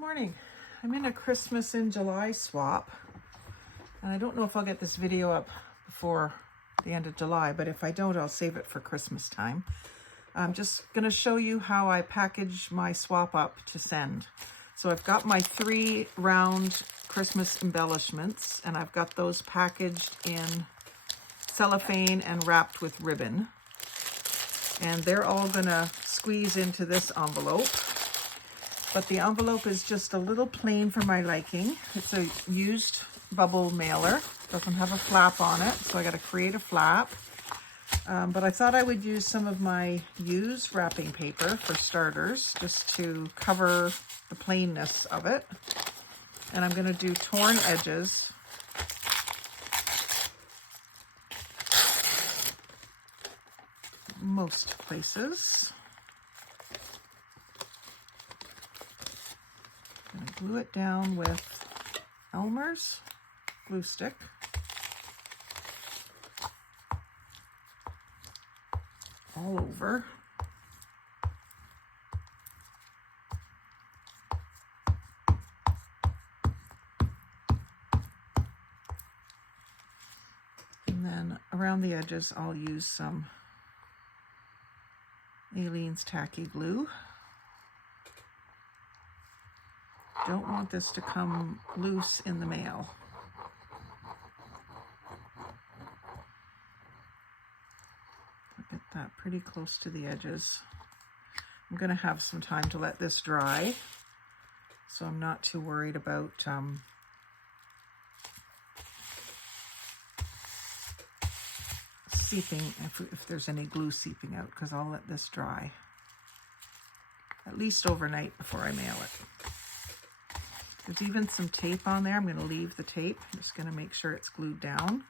morning. I'm in a Christmas in July swap, and I don't know if I'll get this video up before the end of July, but if I don't, I'll save it for Christmas time. I'm just going to show you how I package my swap up to send. So I've got my 3 round Christmas embellishments, and I've got those packaged in cellophane and wrapped with ribbon. And they're all going to squeeze into this envelope. But the envelope is just a little plain for my liking. It's a used bubble mailer. Doesn't have a flap on it, so I got to create a flap. But I thought I would use some of my used wrapping paper for starters, just to cover the plainness of it. And I'm going to do torn edges. Most places. I'm going to glue it down with Elmer's glue stick. All over. And then around the edges, I'll use some Aleene's tacky glue. Don't want this to come loose in the mail. Get that pretty close to the edges. I'm going to have some time to let this dry, so I'm not too worried about seeping, if there's any glue seeping out, because I'll let this dry at least overnight before I mail it. There's even some tape on there. I'm going to leave the tape. I'm just going to make sure it's glued down.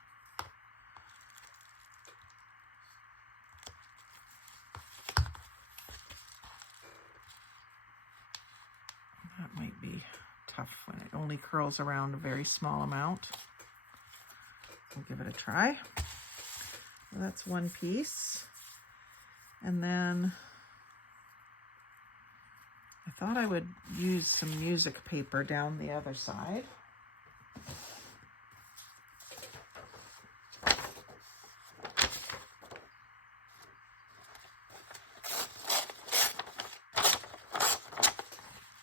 That might be tough when it only curls around a very small amount. I'll give it a try. So that's one piece. And then I thought I would use some music paper down the other side.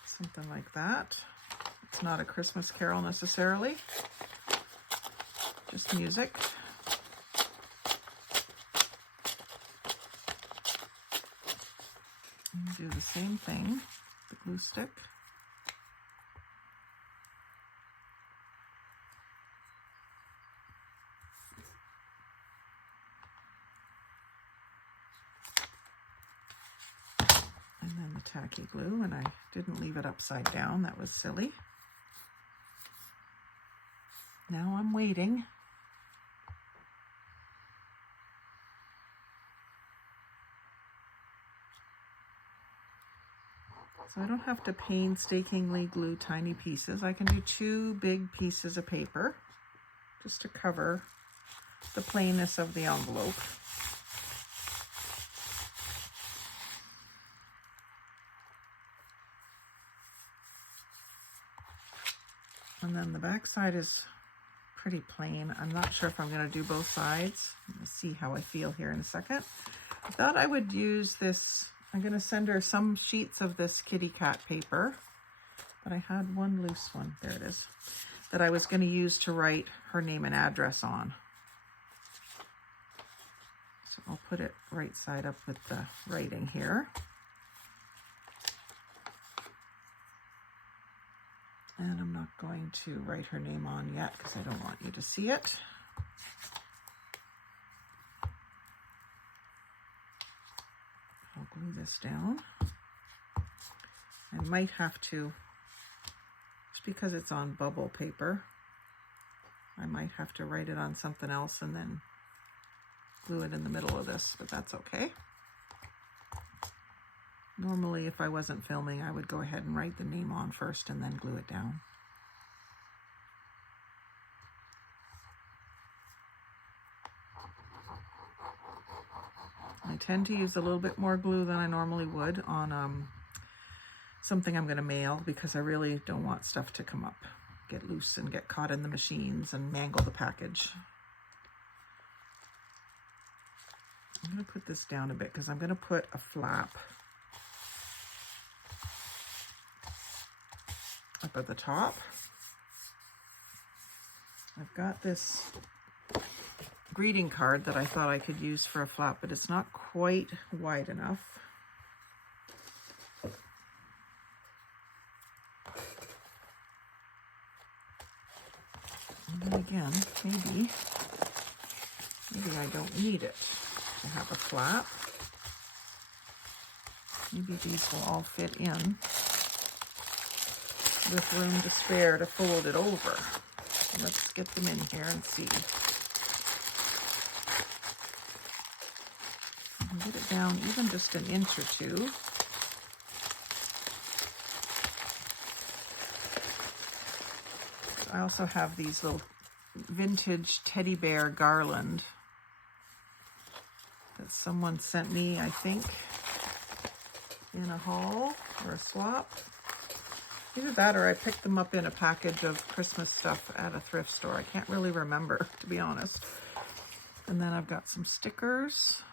Something like that. It's not a Christmas carol necessarily, just music. And do the same thing, the glue stick. And then the tacky glue, and I didn't leave it upside down. That was silly. Now I'm waiting. So I don't have to painstakingly glue tiny pieces. I can do 2 big pieces of paper just to cover the plainness of the envelope. And then the back side is pretty plain. I'm not sure if I'm going to do both sides. We'll see how I feel here in a second. I thought I would use this. I'm going to send her some sheets of this kitty cat paper, but I had one loose one, there it is, that I was going to use to write her name and address on. So I'll put it right side up with the writing here. And I'm not going to write her name on yet because I don't want you to see it. I'll glue this down. I might have to, just because it's on bubble paper, I might have to write it on something else and then glue it in the middle of this, but that's okay. Normally, if I wasn't filming, I would go ahead and write the name on first and then glue it down. I tend to use a little bit more glue than I normally would on something I'm going to mail because I really don't want stuff to come up, get loose and get caught in the machines and mangle the package. I'm going to put this down a bit because I'm going to put a flap up at the top. I've got this greeting card that I thought I could use for a flap, but it's not quite wide enough. And then again, maybe I don't need it to have a flap. Maybe these will all fit in with room to spare to fold it over. So let's get them in here and see. And get it down even just an inch or two. I also have these little vintage teddy bear garland that someone sent me, I think, in a haul or a swap. Either that or I picked them up in a package of Christmas stuff at a thrift store. I can't really remember, to be honest. And then I've got some stickers.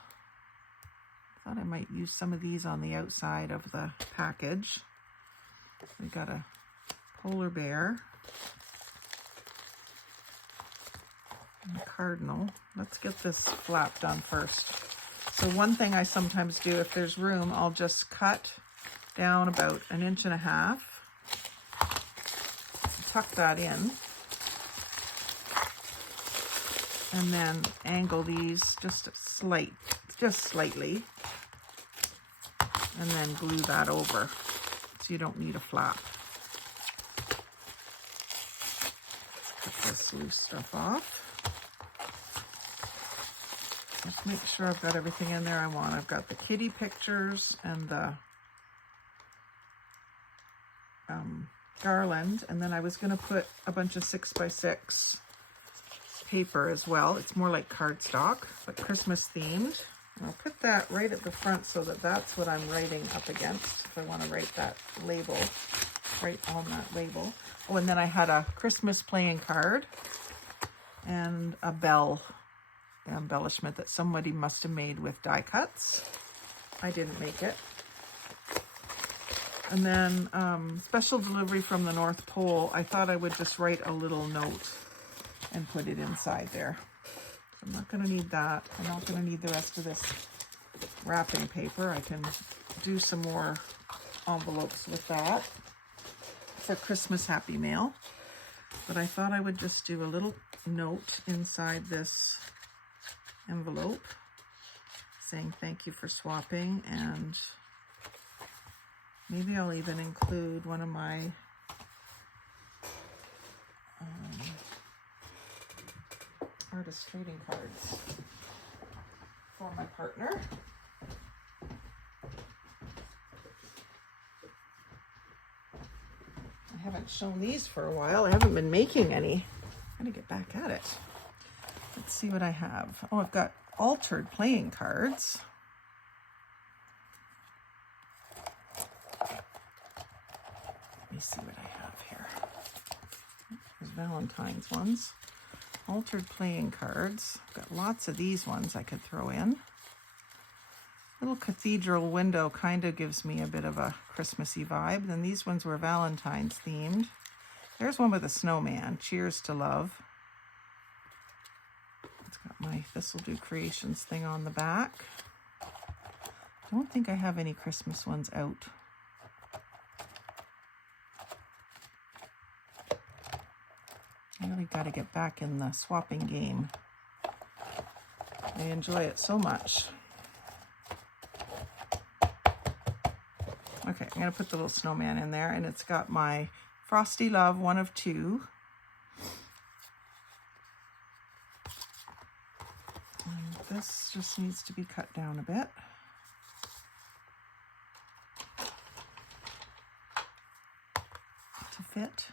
Thought I might use some of these on the outside of the package. We got a polar bear and a cardinal. Let's get this flap done first. So one thing I sometimes do, if there's room, I'll just cut down about 1.5 inches. Tuck that in. And then angle these just slightly. And then glue that over so you don't need a flap. Cut this loose stuff off. Let's make sure I've got everything in there I want. I've got the kitty pictures and the garland, and then I was going to put a bunch of 6x6 paper as well. It's more like cardstock, but Christmas themed. And I'll put that right at the front so that that's what I'm writing up against if I want to write that label right on that label. Oh, and then I had a Christmas playing card and a bell embellishment that somebody must have made with die cuts. I didn't make it. And then special delivery from the North Pole. I thought I would just write a little note and put it inside there. I'm not going to need that. I'm not going to need the rest of this wrapping paper. I can do some more envelopes with that for Christmas Happy Mail. But I thought I would just do a little note inside this envelope saying thank you for swapping, and maybe I'll even include one of my artist trading cards for my partner. I haven't shown these for a while. I haven't been making any. I'm gonna get back at it. Let's see what I have. Oh, I've got altered playing cards. Let me see what I have here. There's Valentine's ones. Altered playing cards. I've got lots of these ones I could throw in. Little cathedral window kind of gives me a bit of a Christmassy vibe. Then these ones were Valentine's themed. There's one with a snowman. Cheers to love. It's got my Thistledew Creations thing on the back. I don't think I have any Christmas ones out. I really got to get back in the swapping game. I enjoy it so much. Okay, I'm going to put the little snowman in there, and it's got my Frosty Love 1 of 2. And this just needs to be cut down a bit. To fit.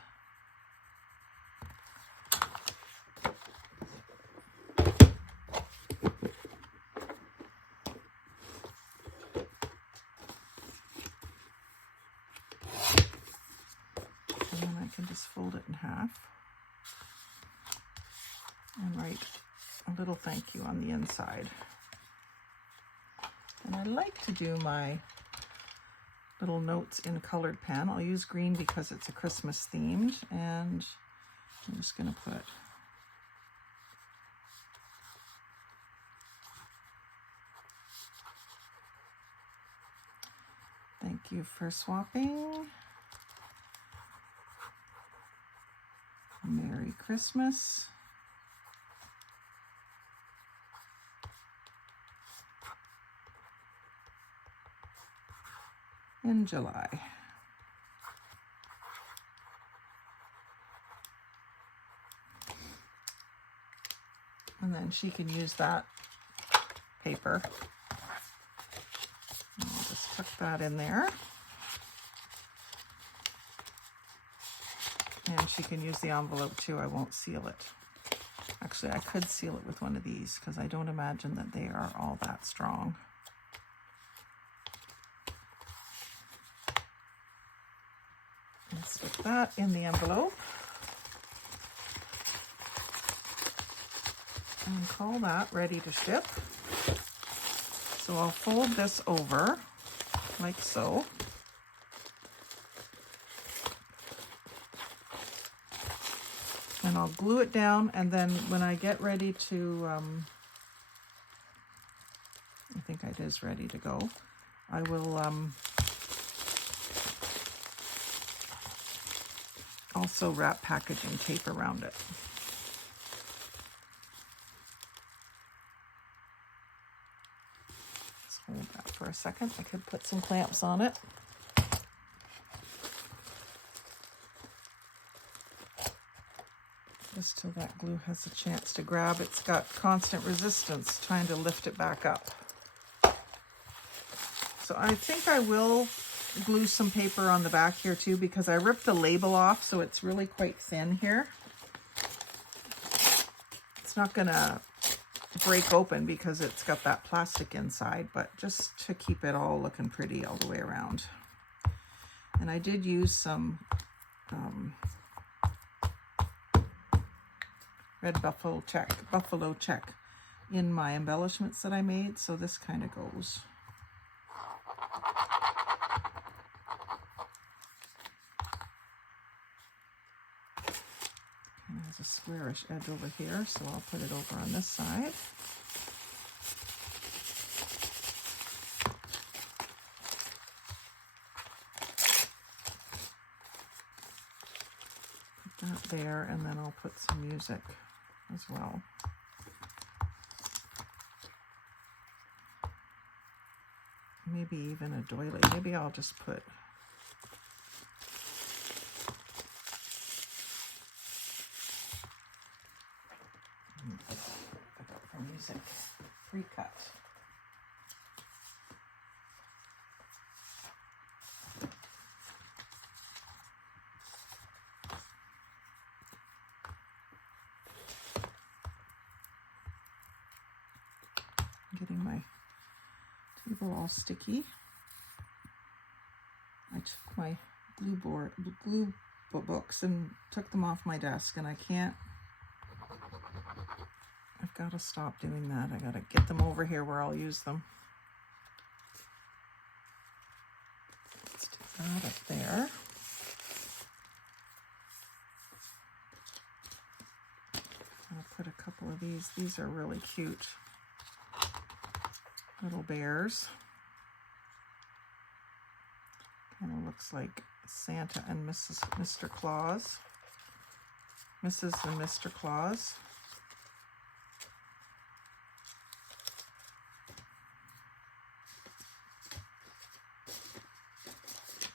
can just fold it in half and write a little thank you on the inside. And I like to do my little notes in colored pen. I'll use green because it's a Christmas themed, and I'm just going to put thank you for swapping. Merry Christmas. In July. And then she can use that paper. And I'll just tuck that in there. And she can use the envelope too. I won't seal it. Actually, I could seal it with one of these because I don't imagine that they are all that strong. And stick that in the envelope. And call that ready to ship. So I'll fold this over like so. And I'll glue it down, and then when I get ready to, I think it is ready to go, I will also wrap packaging tape around it. Let's hold that for a second. I could put some clamps on it. Just till that glue has a chance to grab. It's got constant resistance trying to lift it back up. So I think I will glue some paper on the back here too, because I ripped the label off, so it's really quite thin here. It's not gonna break open because it's got that plastic inside, but just to keep it all looking pretty all the way around. And I did use some red buffalo check in my embellishments that I made, so this kind of goes. Kind of has a squarish edge over here, so I'll put it over on this side. Put that there, and then I'll put some music as well. Maybe even a doily. Maybe I'll just put for music, pre-cut. Getting my table all sticky. I took my glue books and took them off my desk, and I can't. I've got to stop doing that. I got to get them over here where I'll use them. Let's do that up there. I'll put a couple of these. These are really cute. Little bears. Kind of looks like Santa and Mr. Claus. Mrs. and Mr. Claus.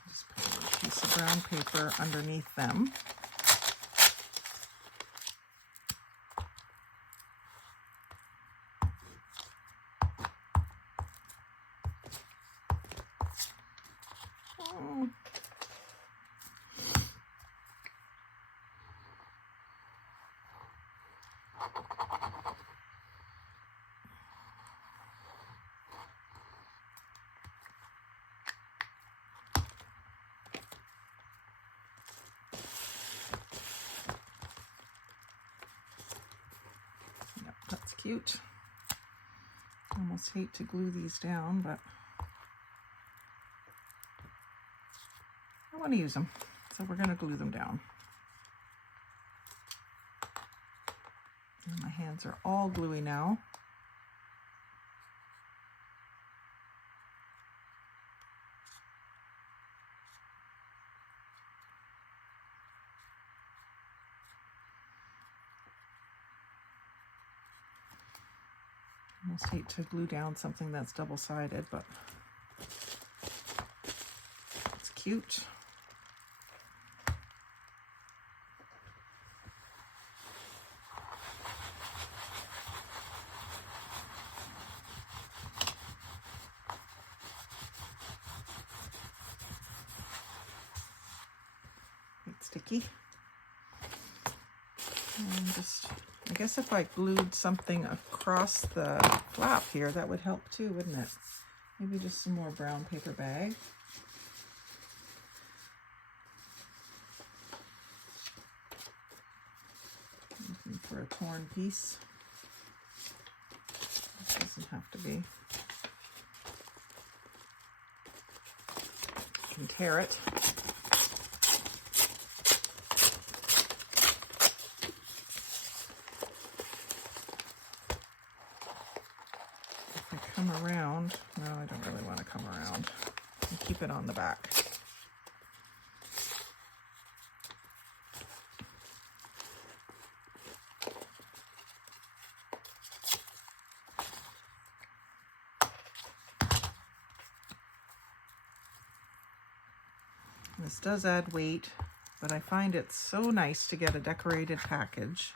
Just put a piece of brown paper underneath them. cute. I almost hate to glue these down, but I want to use them, so we're going to glue them down. And my hands are all gluey now. Almost hate to glue down something that's double-sided, but it's cute. Quite sticky. And just, I guess if I glued something across the flap here, that would help too, wouldn't it? Maybe just some more brown paper bag. Looking for a torn piece. It doesn't have to be. You can tear it. Come around. No, I don't really want to come around. And keep it on the back. This does add weight, but I find it so nice to get a decorated package.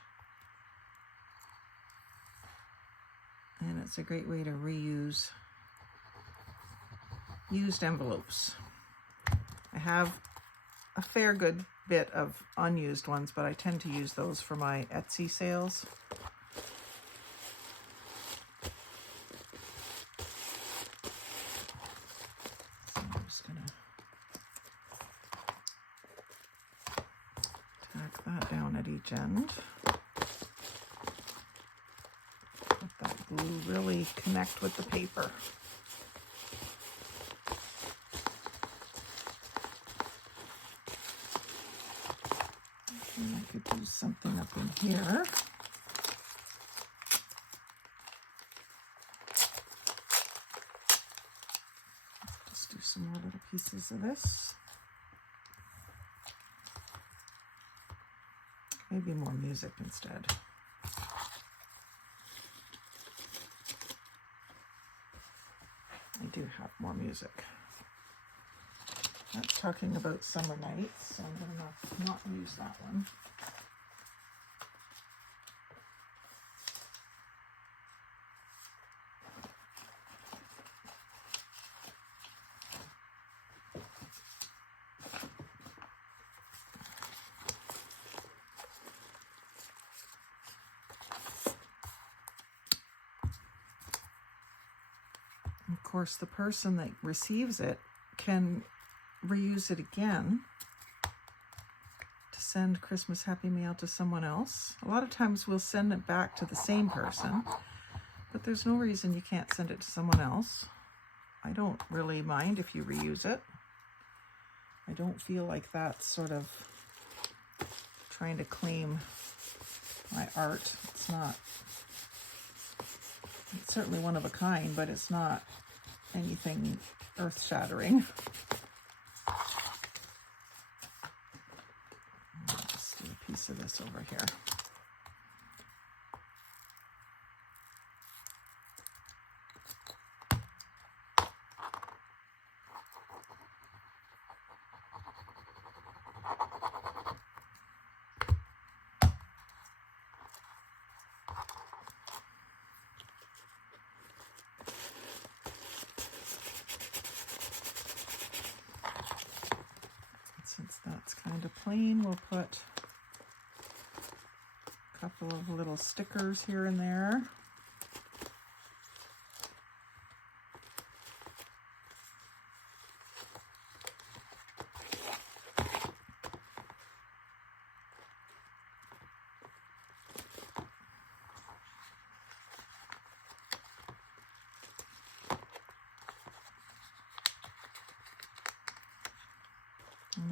And it's a great way to reuse used envelopes. I have a fair good bit of unused ones, but I tend to use those for my Etsy sales. So I'm just gonna tack that down at each end. Glue really connect with the paper. And I could do something up in here. Just do some more little pieces of this. Maybe more music instead. I do have more music. That's talking about summer nights, so I'm going to not use that one. Of course, the person that receives it can reuse it again to send Christmas Happy Mail to someone else. A lot of times we'll send it back to the same person, but there's no reason you can't send it to someone else. I don't really mind if you reuse it. I don't feel like that's sort of trying to claim my art. It's not. It's certainly one of a kind, but it's not anything earth-shattering. Just do a piece of this over here. Since that's kind of plain, we'll put a couple of little stickers here and there.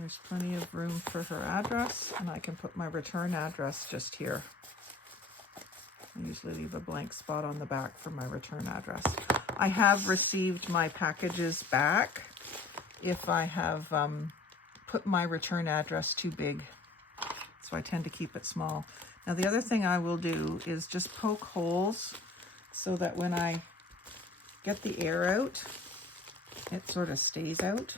There's plenty of room for her address, and I can put my return address just here. I usually leave a blank spot on the back for my return address. I have received my packages back if I have put my return address too big. So I tend to keep it small. Now the other thing I will do is just poke holes so that when I get the air out, it sort of stays out.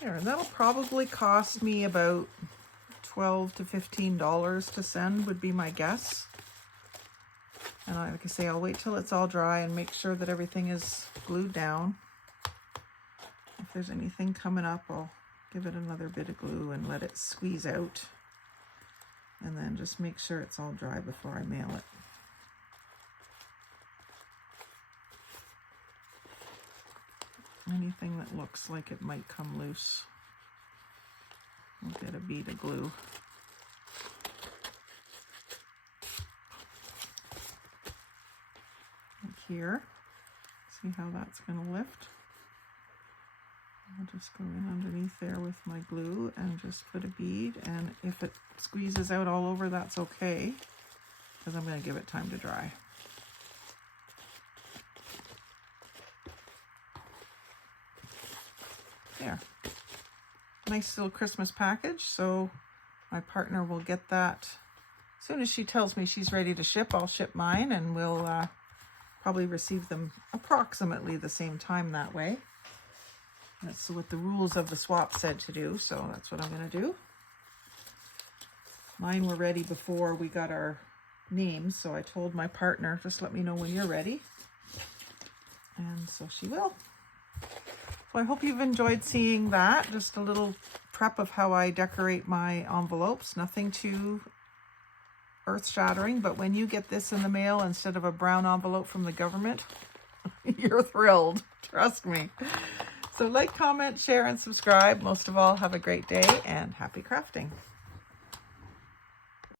There, and that'll probably cost me about $12 to $15 to send would be my guess. And like I say, I'll wait till it's all dry and make sure that everything is glued down. If there's anything coming up, I'll give it another bit of glue and let it squeeze out. And then just make sure it's all dry before I mail it. Anything that looks like it might come loose, we'll get a bead of glue. Like here, see how that's going to lift? I'll just go in underneath there with my glue and just put a bead, and if it squeezes out all over, that's okay, because I'm going to give it time to dry. There. Nice little Christmas package. So my partner will get that as soon as she tells me she's ready to ship. I'll ship mine, and we'll probably receive them approximately the same time that way. That's what the rules of the swap said to do, so that's what I'm going to do. Mine were ready before we got our names, so I told my partner, just let me know when you're ready. And so she will. So I hope you've enjoyed seeing that. Just a little prep of how I decorate my envelopes. Nothing too earth-shattering, but when you get this in the mail instead of a brown envelope from the government, you're thrilled. Trust me. So like, comment, share, and subscribe. Most of all, have a great day and happy crafting.